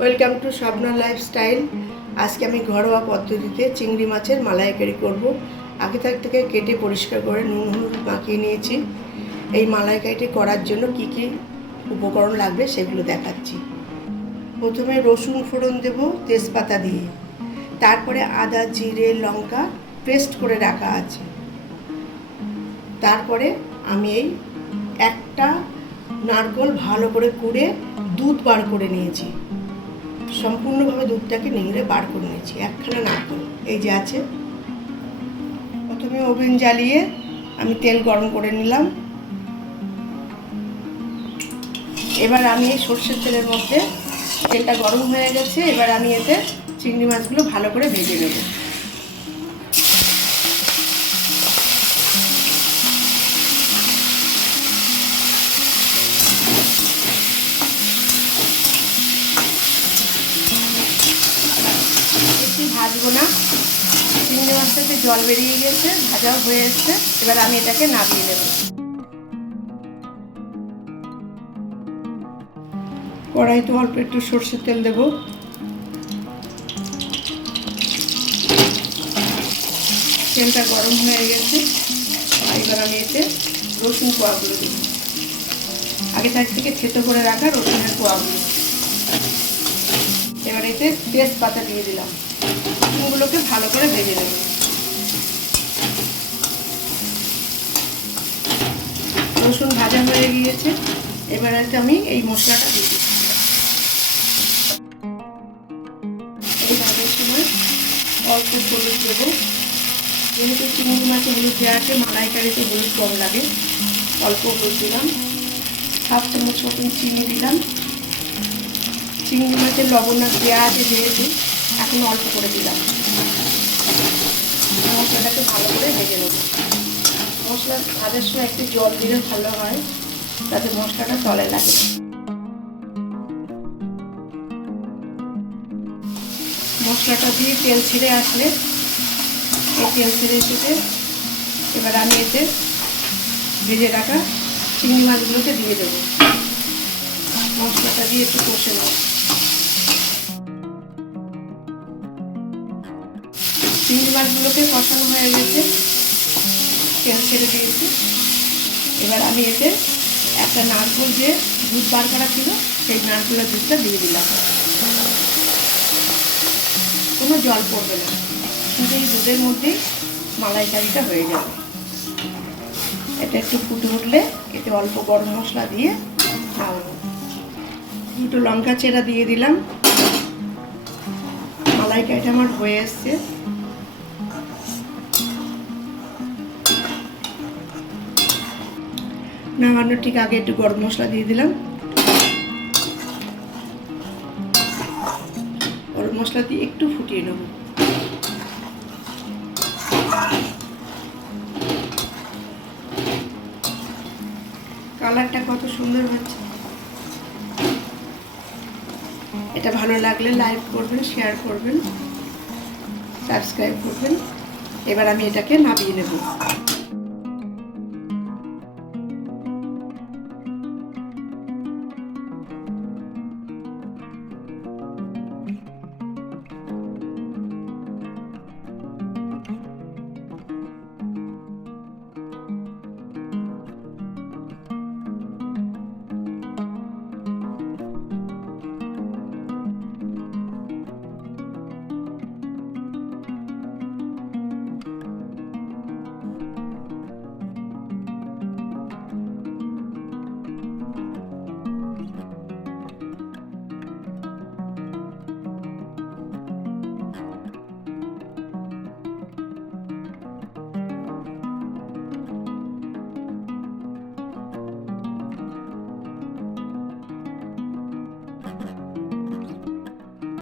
Welcome to Swapna lifestyle. আজকে আমি ঘরোয়া পদ্ধতিতে চিংড়ি মাছের মালাইকারি করব। আগে থেকে কেটে পরিষ্কার করে নুন হলুদ মাখিয়ে নিয়েছি। এই মালাইকারিটি করার জন্য কি কি উপকরণ লাগবে সেগুলো দেখাচ্ছি। প্রথমে রসুন ফোড়ন দেব তেজপাতা দিয়ে, তারপরে আদা জিরে লঙ্কা পেস্ট করে রাখা আছে। তারপরে আমি এই একটা নারকেল ভালো করে কুড়ে দুধ বার করে নিয়েছি, সম্পূর্ণভাবে দুধটাকে নিংড়ে বার করে নিয়েছি। একখানা নারকেল এই যে আছে। প্রথমে ওভেন জ্বালিয়ে আমি তেল গরম করে নিলাম। এবার আমি এই সর্ষের তেলের মধ্যে, তেলটা গরম হয়ে গেছে, এবার আমি এতে চিংড়ি মাছগুলো ভালো করে ভেজে নেব। ভাজবো না, চিংড়ি মাছটাতে জল বেরিয়ে গেছে, ভাজাও হয়ে এসছে। এবার আমি এটাকে নামিয়ে নেব। কড়াইতে অল্প একটু সর্ষের তেল দেব। তেলটা গরম হয়ে গেছে, এবার আমি এতে রসুন কোয়াগুলো দেব। আগে থেকে থেতো করে রাখা রসুনের কোয়াগুলো। এবার এতে তেজপাতা দিয়ে দিলাম। রসুনগুলোকে ভালো করে ভেজে নেব। রসুন ভাজা হয়ে গিয়েছে, এবার আমি এই মশলাটা দিয়ে দিচ্ছি। এই ভাজার সময় অল্প হলুদ দেবো, যেহেতু চিংড়ি মাছে হলুদ দেওয়া আছে, মালাইকারিতে হলুদ কম লাগে, অল্প হলুদ দিলাম। হাফ চামচ মতন চিনি দিলাম। চিংড়ি মাছের লবণ দেওয়া আছে যেহেতু, এখন অল্প করে দিলাম। মশলাটাকে ভালো করে ভেজে নেব। মশলা ভাজার সময় একটু জল দিলে ভালো হয়, যাতে মশলাটা তলে লাগে। মশলাটা দিয়ে তেল ছেড়ে আসলে, এই তেল ছেড়ে এসেছে, এবার আমি এতে ভেজে রাখা চিংড়ি মাছগুলোকে দিয়ে দেব। মশলাটা দিয়ে একটু কষে নেব। চিংড়ি মাছগুলোকে কষানো হয়ে গেছে, তেল ছেড়ে দিয়েছি। এবার আমি এতে একটা নারকেল যে দুধ বার করা ছিল, সেই নারকেলের দুধটা দিয়ে দিলাম। কোনো জল পড়বে না, কিন্তু এই দুধের মধ্যেই মালাইকারিটা হয়ে যাবে। এটা একটু ফুটে উঠলে এতে অল্প গরম মশলা দিয়ে নামাবো। দুটো লঙ্কা চেরা দিয়ে দিলাম। মালাইকারিটা আমার হয়ে এসছে। নামানোর ঠিক আগে একটু গরম মশলা দিয়ে দিলাম। গরম মশলা দিয়ে একটু ফুটিয়ে নেব। কালারটা কত সুন্দর হচ্ছে। এটা ভালো লাগলে লাইক করবেন, শেয়ার করবেন, সাবস্ক্রাইব করবেন। এবার আমি এটাকে নামিয়ে নেব।